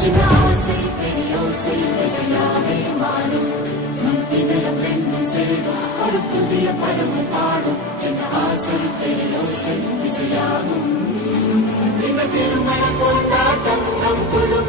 சின்ன ஆசை பெரியோசை இசையாவே மாறும் இதயம் ரெண்டும் சேரும் ஒரு புதிய பருவம் பாடும் சின்ன ஆசை பெரியோசை இசையாகும் இந்த திருமண கொண்டாட்டம் நம் குழு